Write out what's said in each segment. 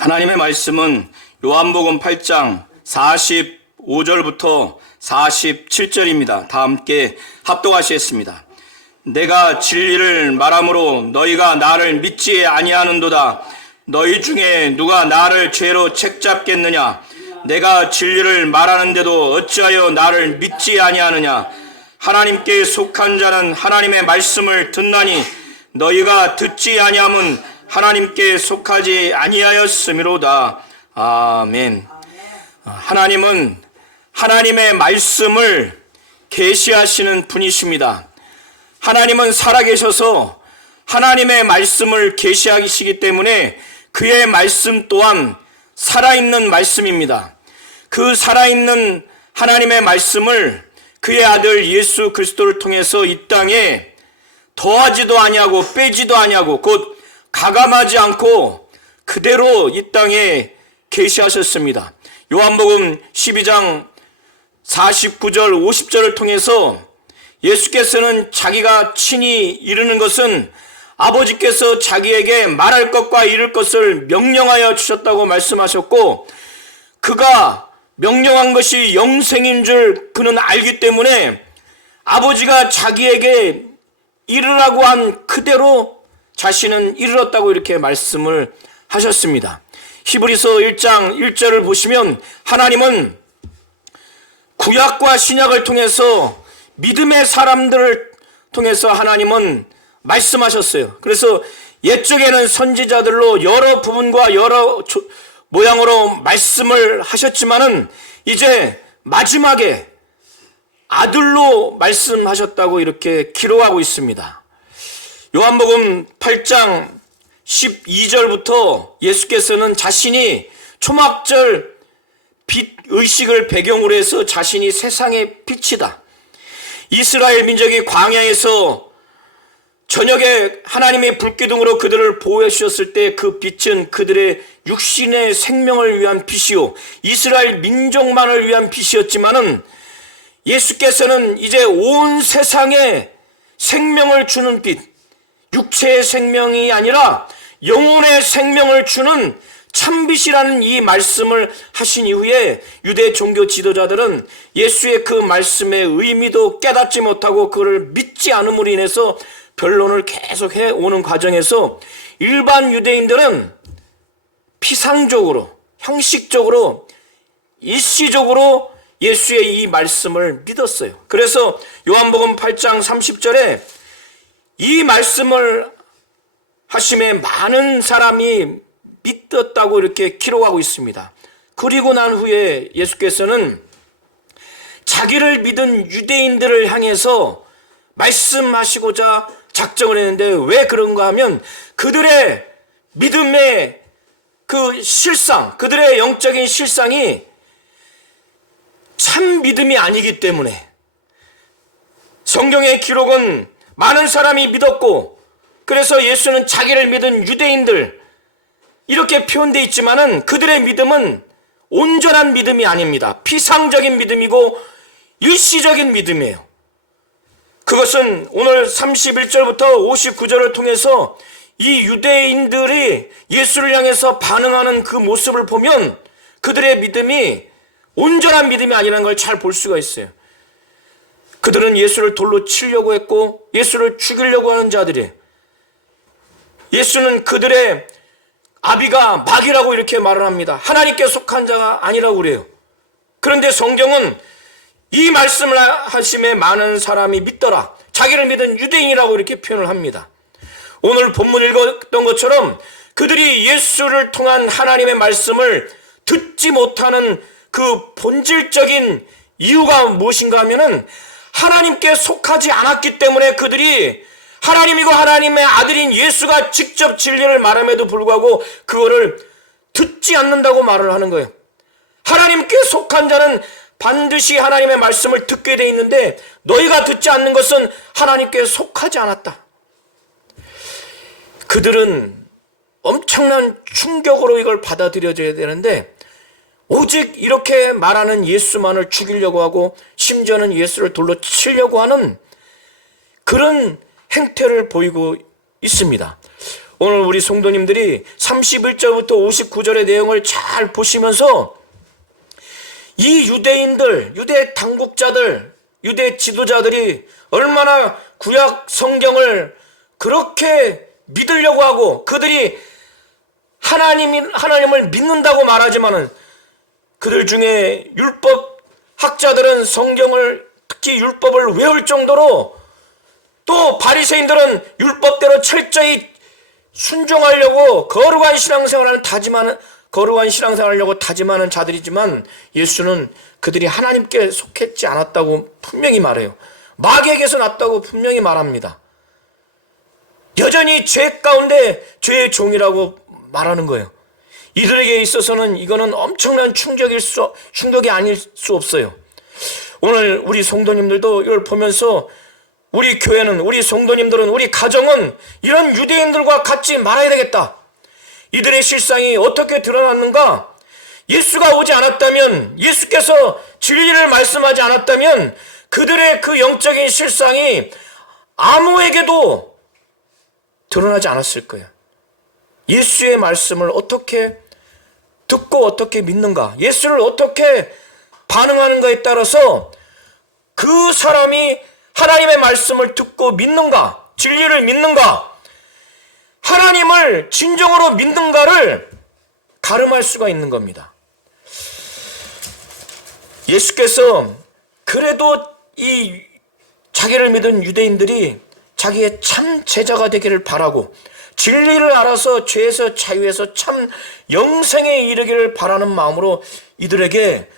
하나님의 말씀은 요한복음 8장 45절부터 47절입니다. 다 함께 합독하시겠습니다. 내가 진리를 말함으로 너희가 나를 믿지 아니하는도다. 너희 중에 누가 나를 죄로 책잡겠느냐? 내가 진리를 말하는데도 어찌하여 나를 믿지 아니하느냐? 하나님께 속한 자는 하나님의 말씀을 듣나니 너희가 듣지 아니함은 하나님께 속하지 아니하였음이로다. 아멘. 하나님은 하나님의 말씀을 계시하시는 분이십니다. 하나님은 살아계셔서 하나님의 말씀을 계시하시기 때문에 그의 말씀 또한 살아있는 말씀입니다. 그 살아있는 하나님의 말씀을 그의 아들 예수 그리스도를 통해서 이 땅에 더하지도 아니하고 빼지도 아니하고 곧 가감하지 않고 그대로 이 땅에 계시하셨습니다. 요한복음 12장 49절 50절을 통해서 예수께서는 자기가 친히 이르는 것은 아버지께서 자기에게 말할 것과 이룰 것을 명령하여 주셨다고 말씀하셨고, 그가 명령한 것이 영생인 줄 그는 알기 때문에 아버지가 자기에게 이르라고 한 그대로 자신은 이르렀다고 이렇게 말씀을 하셨습니다. 히브리서 1장 1절을 보시면 하나님은 구약과 신약을 통해서 믿음의 사람들을 통해서 하나님은 말씀하셨어요. 그래서 옛적에는 선지자들로 여러 부분과 여러 모양으로 말씀을 하셨지만은 이제 마지막에 아들로 말씀하셨다고 이렇게 기록하고 있습니다. 요한복음 8장 12절부터 예수께서는 자신이 초막절 빛 의식을 배경으로 해서 자신이 세상의 빛이다. 이스라엘 민족이 광야에서 저녁에 하나님의 불기둥으로 그들을 보호해 주셨을 때 그 빛은 그들의 육신의 생명을 위한 빛이요 이스라엘 민족만을 위한 빛이었지만은 예수께서는 이제 온 세상에 생명을 주는 빛, 육체의 생명이 아니라 영혼의 생명을 주는 참빛이라는 이 말씀을 하신 이후에 유대 종교 지도자들은 예수의 그 말씀의 의미도 깨닫지 못하고 그를 믿지 않음으로 인해서 변론을 계속 해오는 과정에서 일반 유대인들은 피상적으로, 형식적으로, 일시적으로 예수의 이 말씀을 믿었어요. 그래서 요한복음 8장 30절에 이 말씀을 하심에 많은 사람이 믿었다고 이렇게 기록하고 있습니다. 그리고 난 후에 예수께서는 자기를 믿은 유대인들을 향해서 말씀하시고자 작정을 했는데 왜 그런가 하면 그들의 믿음의 그 실상, 그들의 영적인 실상이 참 믿음이 아니기 때문에 성경의 기록은 많은 사람이 믿었고 그래서 예수는 자기를 믿은 유대인들 이렇게 표현되어 있지만은 그들의 믿음은 온전한 믿음이 아닙니다. 피상적인 믿음이고 일시적인 믿음이에요. 그것은 오늘 31절부터 59절을 통해서 이 유대인들이 예수를 향해서 반응하는 그 모습을 보면 그들의 믿음이 온전한 믿음이 아니라는 걸 잘 볼 수가 있어요. 그들은 예수를 돌로 치려고 했고 예수를 죽이려고 하는 자들이에요. 예수는 그들의 아비가 마귀라고 이렇게 말을 합니다. 하나님께 속한 자가 아니라고 그래요. 그런데 성경은 이 말씀을 하심에 많은 사람이 믿더라. 자기를 믿은 유대인이라고 이렇게 표현을 합니다. 오늘 본문 읽었던 것처럼 그들이 예수를 통한 하나님의 말씀을 듣지 못하는 그 본질적인 이유가 무엇인가 하면은 하나님께 속하지 않았기 때문에 그들이 하나님이고 하나님의 아들인 예수가 직접 진리를 말함에도 불구하고 그거를 듣지 않는다고 말을 하는 거예요. 하나님께 속한 자는 반드시 하나님의 말씀을 듣게 돼 있는데 너희가 듣지 않는 것은 하나님께 속하지 않았다. 그들은 엄청난 충격으로 이걸 받아들여져야 되는데 오직 이렇게 말하는 예수만을 죽이려고 하고 심지어는 예수를 돌로 치려고 하는 그런 행태를 보이고 있습니다. 오늘 우리 성도님들이 31절부터 59절의 내용을 잘 보시면서 이 유대인들, 유대 당국자들, 유대 지도자들이 얼마나 구약 성경을 그렇게 믿으려고 하고 그들이 하나님을 믿는다고 말하지만은 그들 중에 율법 학자들은 성경을 특히 율법을 외울 정도로 또 바리새인들은 율법대로 철저히 순종하려고 거룩한 신앙생활을 하려고 다짐하는 자들이지만 예수는 그들이 하나님께 속했지 않았다고 분명히 말해요. 마귀에게서 났다고 분명히 말합니다. 여전히 죄 가운데 죄의 종이라고 말하는 거예요. 이들에게 있어서는 이거는 엄청난 충격이 아닐 수 없어요. 오늘 우리 성도님들도 이걸 보면서 우리 교회는, 우리 성도님들은, 우리 가정은 이런 유대인들과 같지 말아야 되겠다. 이들의 실상이 어떻게 드러났는가? 예수가 오지 않았다면, 예수께서 진리를 말씀하지 않았다면 그들의 그 영적인 실상이 아무에게도 드러나지 않았을 거예요. 예수의 말씀을 어떻게 듣고 어떻게 믿는가, 예수를 어떻게 반응하는가에 따라서 그 사람이 하나님의 말씀을 듣고 믿는가, 진리를 믿는가, 하나님을 진정으로 믿는가를 가름할 수가 있는 겁니다. 예수께서 그래도 이 자기를 믿은 유대인들이 자기의 참 제자가 되기를 바라고 진리를 알아서 죄에서 자유해서 참 영생에 이르기를 바라는 마음으로 이들에게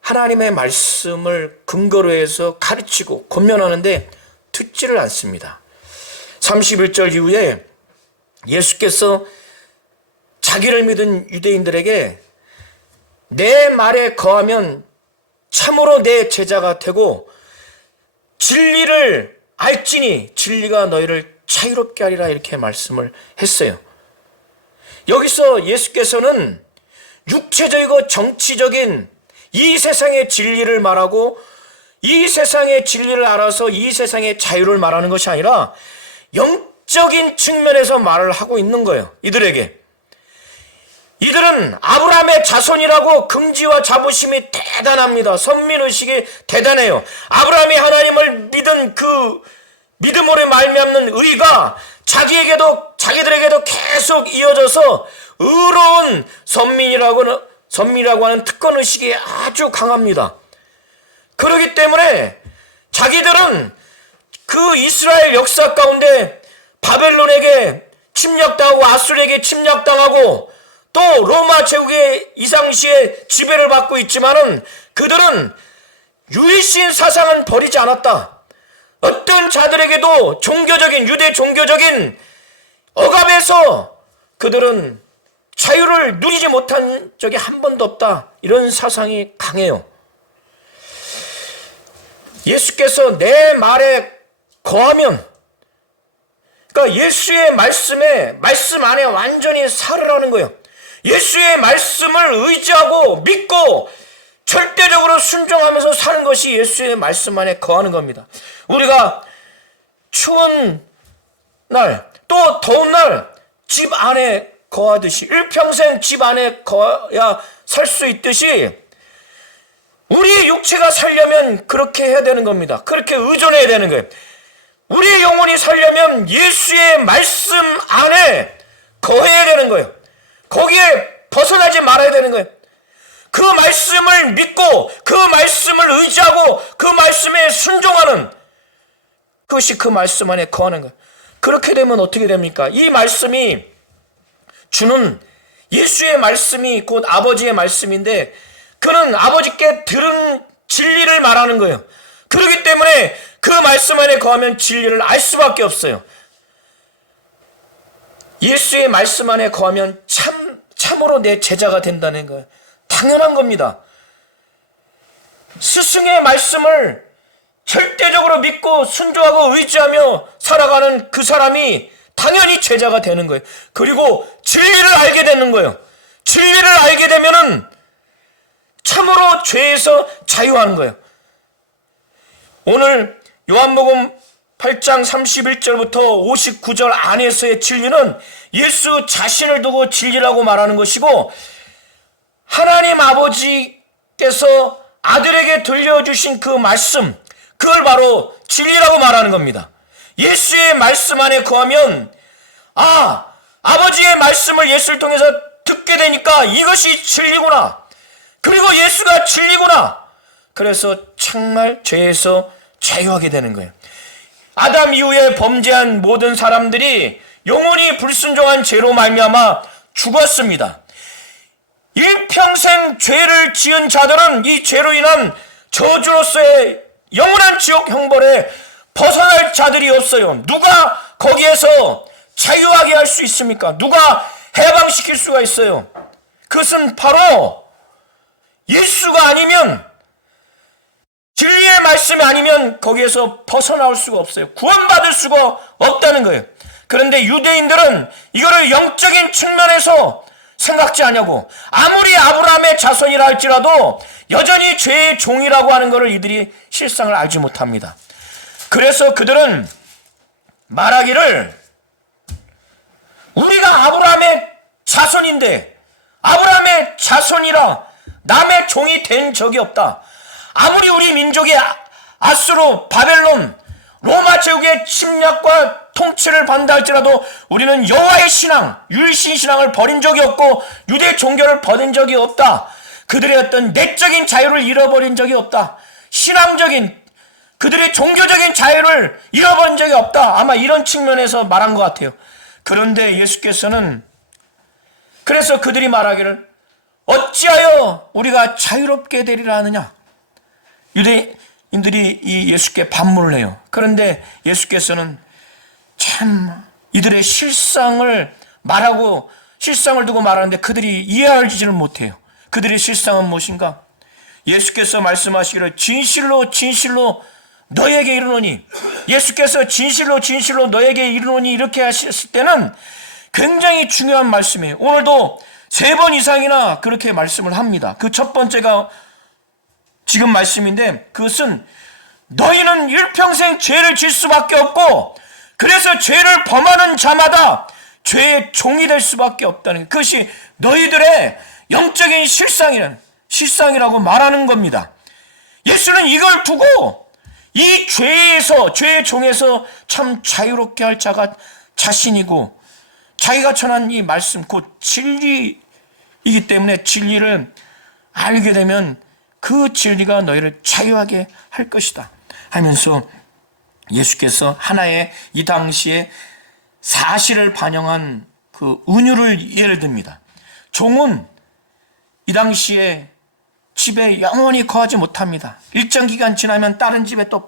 하나님의 말씀을 근거로 해서 가르치고 권면하는데 듣지를 않습니다. 31절 이후에 예수께서 자기를 믿은 유대인들에게 내 말에 거하면 참으로 내 제자가 되고 진리를 알지니 진리가 너희를 자유롭게 하리라, 이렇게 말씀을 했어요. 여기서 예수께서는 육체적이고 정치적인 이 세상의 진리를 말하고 이 세상의 진리를 알아서 이 세상의 자유를 말하는 것이 아니라 영적인 측면에서 말을 하고 있는 거예요. 이들은 아브라함의 자손이라고 긍지와 자부심이 대단합니다. 선민의식이 대단해요. 아브라함이 하나님을 믿은 그 믿음으로 말미암는 의가 자기들에게도 계속 이어져서 의로운 선민이라고 하는 특권의식이 아주 강합니다. 그렇기 때문에 자기들은 그 이스라엘 역사 가운데 바벨론에게 침략당하고 아수르에게 침략당하고 또 로마 제국의 이상시에 지배를 받고 있지만은 그들은 유일신 사상은 버리지 않았다. 어떤 자들에게도 유대 종교적인 억압에서 그들은 자유를 누리지 못한 적이 한 번도 없다. 이런 사상이 강해요. 예수께서 내 말에 거하면, 그러니까 예수의 말씀 안에 완전히 살으라는 거예요. 예수의 말씀을 의지하고 믿고 절대적으로 순종하면서 사는 것이 예수의 말씀 안에 거하는 겁니다. 우리가 추운 날, 또 더운 날 집 안에 거하듯이, 일평생 집 안에 거야 살 수 있듯이 우리 육체가 살려면 그렇게 해야 되는 겁니다. 그렇게 의존해야 되는 거예요. 우리의 영혼이 살려면 예수의 말씀 안에 거해야 되는 거예요. 거기에 벗어나지 말아야 되는 거예요. 그 말씀을 믿고 그 말씀을 의지하고 그 말씀에 순종하는 그것이 그 말씀 안에 거하는 거예요. 그렇게 되면 어떻게 됩니까? 이 말씀이 주는 예수의 말씀이 곧 아버지의 말씀인데 그는 아버지께 들은 진리를 말하는 거예요. 그렇기 때문에 그 말씀 안에 거하면 진리를 알 수밖에 없어요. 예수의 말씀 안에 거하면 참으로 내 제자가 된다는 거예요. 당연한 겁니다. 스승의 말씀을 절대적으로 믿고 순종하고 의지하며 살아가는 그 사람이 당연히 제자가 되는 거예요. 그리고 진리를 알게 되는 거예요. 진리를 알게 되면은 참으로 죄에서 자유하는 거예요. 오늘 요한복음 8장 31절부터 59절 안에서의 진리는 예수 자신을 두고 진리라고 말하는 것이고, 하나님 아버지께서 아들에게 들려주신 그 말씀, 그걸 바로 진리라고 말하는 겁니다. 예수의 말씀 안에 거하면 아버지의 말씀을 예수를 통해서 듣게 되니까 이것이 진리구나, 그리고 예수가 진리구나. 그래서 정말 죄에서 자유하게 되는 거예요. 아담 이후에 범죄한 모든 사람들이 영원히 불순종한 죄로 말미암아 죽었습니다. 일평생 죄를 지은 자들은 이 죄로 인한 저주로서의 영원한 지옥 형벌에 벗어날 자들이 없어요. 누가 거기에서 자유하게 할 수 있습니까? 누가 해방시킬 수가 있어요? 그것은 바로 예수가 아니면, 진리의 말씀이 아니면 거기에서 벗어나올 수가 없어요. 구원받을 수가 없다는 거예요. 그런데 유대인들은 이거를 영적인 측면에서 생각지 않냐고, 아무리 아브라함의 자손이라 할지라도 여전히 죄의 종이라고 하는 것을 이들이 실상을 알지 못합니다. 그래서 그들은 말하기를, 우리가 아브라함의 자손인데 아브라함의 자손이라 남의 종이 된 적이 없다. 아무리 우리 민족이 아수르, 바벨론, 로마 제국의 침략과 통치를 받는다 할지라도 우리는 여호와의 신앙, 유일신 신앙을 버린 적이 없고 유대 종교를 버린 적이 없다. 그들의 어떤 내적인 자유를 잃어버린 적이 없다. 신앙적인, 그들의 종교적인 자유를 잃어버린 적이 없다. 아마 이런 측면에서 말한 것 같아요. 그런데 예수께서는, 그래서 그들이 말하기를, 어찌하여 우리가 자유롭게 되리라 하느냐. 유대인들이 이 예수께 반문을 해요. 그런데 예수께서는 참 이들의 실상을 말하고, 실상을 두고 말하는데 그들이 이해하지는 못해요. 그들의 실상은 무엇인가? 예수께서 말씀하시기를, 진실로 진실로 너에게 이르노니, 예수께서 진실로 진실로 너에게 이르노니 이렇게 하셨을 때는 굉장히 중요한 말씀이에요. 오늘도 3번 이상이나 그렇게 말씀을 합니다. 그 첫 번째가 지금 말씀인데, 그것은 너희는 일평생 죄를 질 수밖에 없고, 그래서 죄를 범하는 자마다 죄의 종이 될 수밖에 없다는 것, 그것이 너희들의 영적인 실상이라고 말하는 겁니다. 예수는 이걸 두고 이 죄에서, 죄의 종에서 참 자유롭게 할 자가 자신이고, 자기가 전한 이 말씀, 곧 진리이기 때문에 진리를 알게 되면 그 진리가 너희를 자유하게 할 것이다 하면서 예수께서 하나의 이 당시에 사실을 반영한 그 은유를 예를 듭니다. 종은 이 당시에 집에 영원히 거하지 못합니다. 일정 기간 지나면 다른 집에 또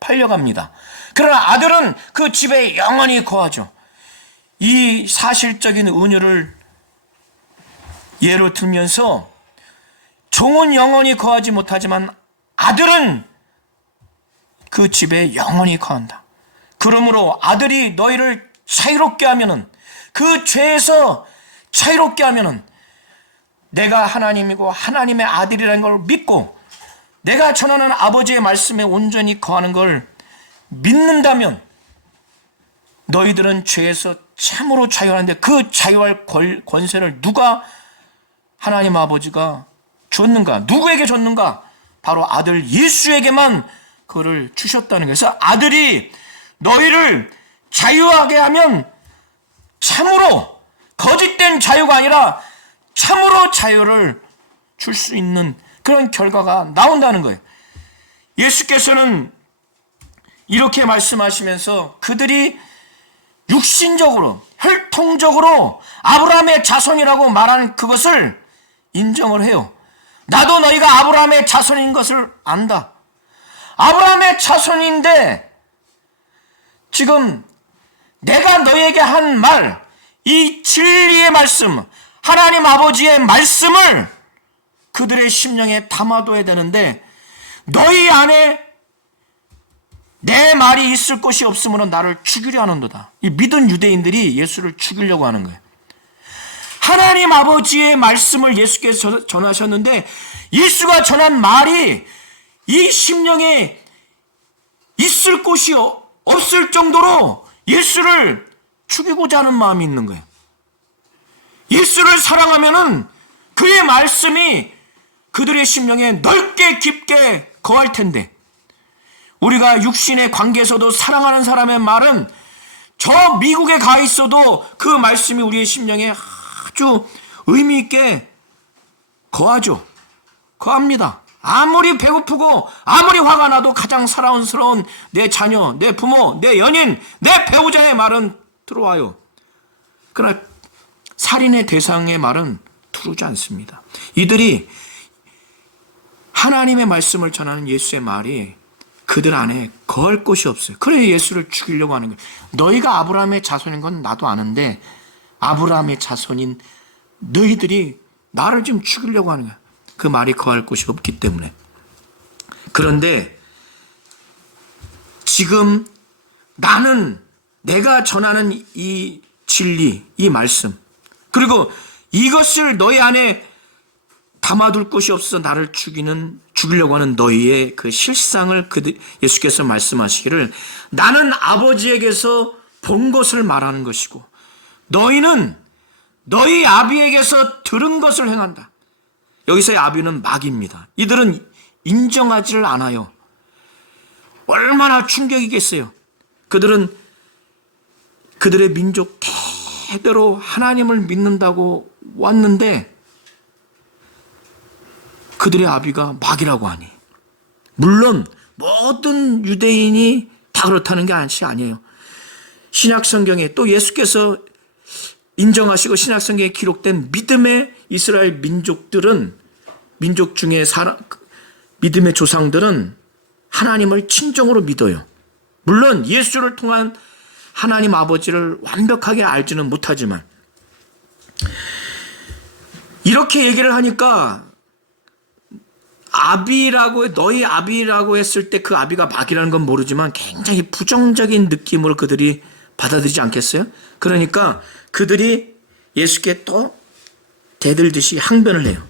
팔려갑니다. 그러나 아들은 그 집에 영원히 거하죠. 이 사실적인 은유를 예로 들면서 종은 영원히 거하지 못하지만 아들은 그 집에 영원히 거한다. 그러므로 아들이 너희를 자유롭게 하면은, 그 죄에서 자유롭게 하면은, 내가 하나님이고 하나님의 아들이라는 걸 믿고 내가 전하는 아버지의 말씀에 온전히 거하는 걸 믿는다면 너희들은 죄에서 참으로 자유하는데, 그 자유할 권세를 누가, 하나님 아버지가 줬는가? 누구에게 줬는가? 바로 아들 예수에게만 그를 주셨다는 거예요. 그래서 아들이 너희를 자유하게 하면 참으로 거짓된 자유가 아니라 참으로 자유를 줄 수 있는 그런 결과가 나온다는 거예요. 예수께서는 이렇게 말씀하시면서 그들이 육신적으로, 혈통적으로 아브라함의 자손이라고 말하는 그것을 인정을 해요. 나도 너희가 아브라함의 자손인 것을 안다. 아브라함의 자손인데 지금 내가 너희에게 한 말, 이 진리의 말씀, 하나님 아버지의 말씀을 그들의 심령에 담아둬야 되는데, 너희 안에 내 말이 있을 곳이 없으므로 나를 죽이려 하는도다. 이 믿은 유대인들이 예수를 죽이려고 하는 거예요. 하나님 아버지의 말씀을 예수께서 전하셨는데, 예수가 전한 말이 이 심령에 있을 곳이 없을 정도로 예수를 죽이고자 하는 마음이 있는 거예요. 예수를 사랑하면은 그의 말씀이 그들의 심령에 넓게 깊게 거할 텐데, 우리가 육신의 관계에서도 사랑하는 사람의 말은 저 미국에 가 있어도 그 말씀이 우리의 심령에 아주 의미 있게 거하죠. 거합니다. 아무리 배고프고 아무리 화가 나도 가장 사랑스러운 내 자녀, 내 부모, 내 연인, 내 배우자의 말은 들어와요. 그러나 살인의 대상의 말은 들어오지 않습니다. 이들이 하나님의 말씀을 전하는 예수의 말이 그들 안에 거할 곳이 없어요. 그래 예수를 죽이려고 하는 거예요. 너희가 아브라함의 자손인 건 나도 아는데 아브라함의 자손인 너희들이 나를 지금 죽이려고 하는 거야. 그 말이 거할 곳이 없기 때문에. 그런데 지금 나는 내가 전하는 이 진리, 이 말씀, 그리고 이것을 너희 안에 담아둘 곳이 없어 나를 죽이려고 하는 너희의 그 실상을 예수께서 말씀하시기를 나는 아버지에게서 본 것을 말하는 것이고 너희는 너희 아비에게서 들은 것을 행한다. 여기서의 아비는 마귀입니다. 이들은 인정하지를 않아요. 얼마나 충격이겠어요. 그들은 그들의 민족 대대로 하나님을 믿는다고 왔는데 그들의 아비가 마귀라고 하니, 물론 모든 유대인이 다 그렇다는 게 아니에요. 신약 성경에 또 예수께서 인정하시고 신약 성경에 기록된 믿음의 이스라엘 민족들은, 민족 중에 믿음의 조상들은 하나님을 친정으로 믿어요. 물론 예수를 통한 하나님 아버지를 완벽하게 알지는 못하지만, 이렇게 얘기를 하니까 아비라고, 너희 아비라고 했을 때 그 아비가 마귀라는 건 모르지만 굉장히 부정적인 느낌으로 그들이 받아들이지 않겠어요? 그러니까 그들이 예수께 또 대들듯이 항변을 해요.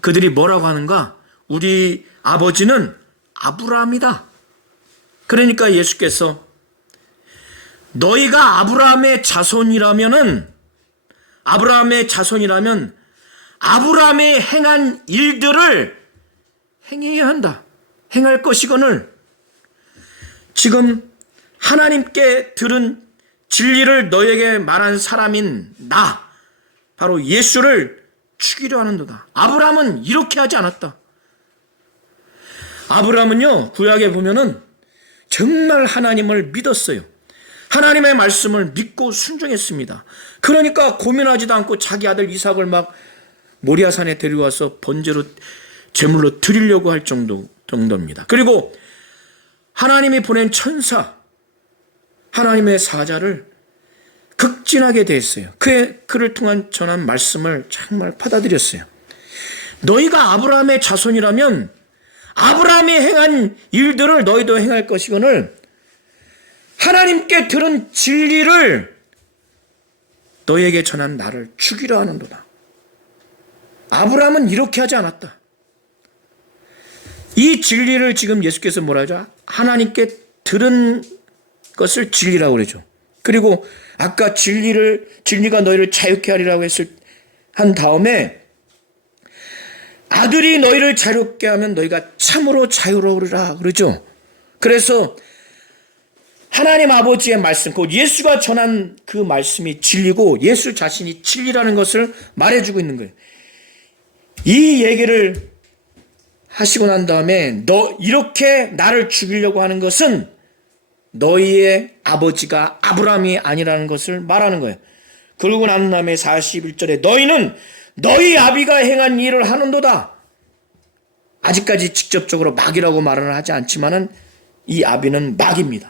그들이 뭐라고 하는가? 우리 아버지는 아브라함이다. 그러니까 예수께서 너희가 아브라함의 자손이라면 아브라함의 행한 일들을 행해야 한다. 행할 것이거늘 지금 하나님께 들은 진리를 너에게 말한 사람인 나, 바로 예수를 죽이려 하는도다. 아브라함은 이렇게 하지 않았다. 아브라함은요, 구약에 보면은 정말 하나님을 믿었어요. 하나님의 말씀을 믿고 순종했습니다. 그러니까 고민하지도 않고 자기 아들 이삭을 막 모리아산에 데려와서 번제로 제물로 드리려고 할 정도입니다. 그리고 하나님이 보낸 천사, 하나님의 사자를 극진하게 대했어요. 그를 통한 전한 말씀을 정말 받아들였어요. 너희가 아브라함의 자손이라면 아브라함이 행한 일들을 너희도 행할 것이거늘 하나님께 들은 진리를 너희에게 전한 나를 죽이려 하는도다. 아브라함은 이렇게 하지 않았다. 이 진리를 지금 예수께서 뭐라 하죠? 하나님께 들은 것을 진리라고 그러죠. 그리고 아까 진리가 너희를 자유케 하리라고 한 다음에 아들이 너희를 자유롭게 하면 너희가 참으로 자유로우리라 그러죠. 그래서 하나님 아버지의 말씀, 곧 예수가 전한 그 말씀이 진리고 예수 자신이 진리라는 것을 말해주고 있는 거예요. 이 얘기를 하시고 난 다음에 이렇게 나를 죽이려고 하는 것은 너희의 아버지가 아브라함이 아니라는 것을 말하는 거예요. 그러고 난 다음에 41절에 너희는 너희 아비가 행한 일을 하는도다. 아직까지 직접적으로 마귀라고 말은 하지 않지만은 이 아비는 마귀입니다.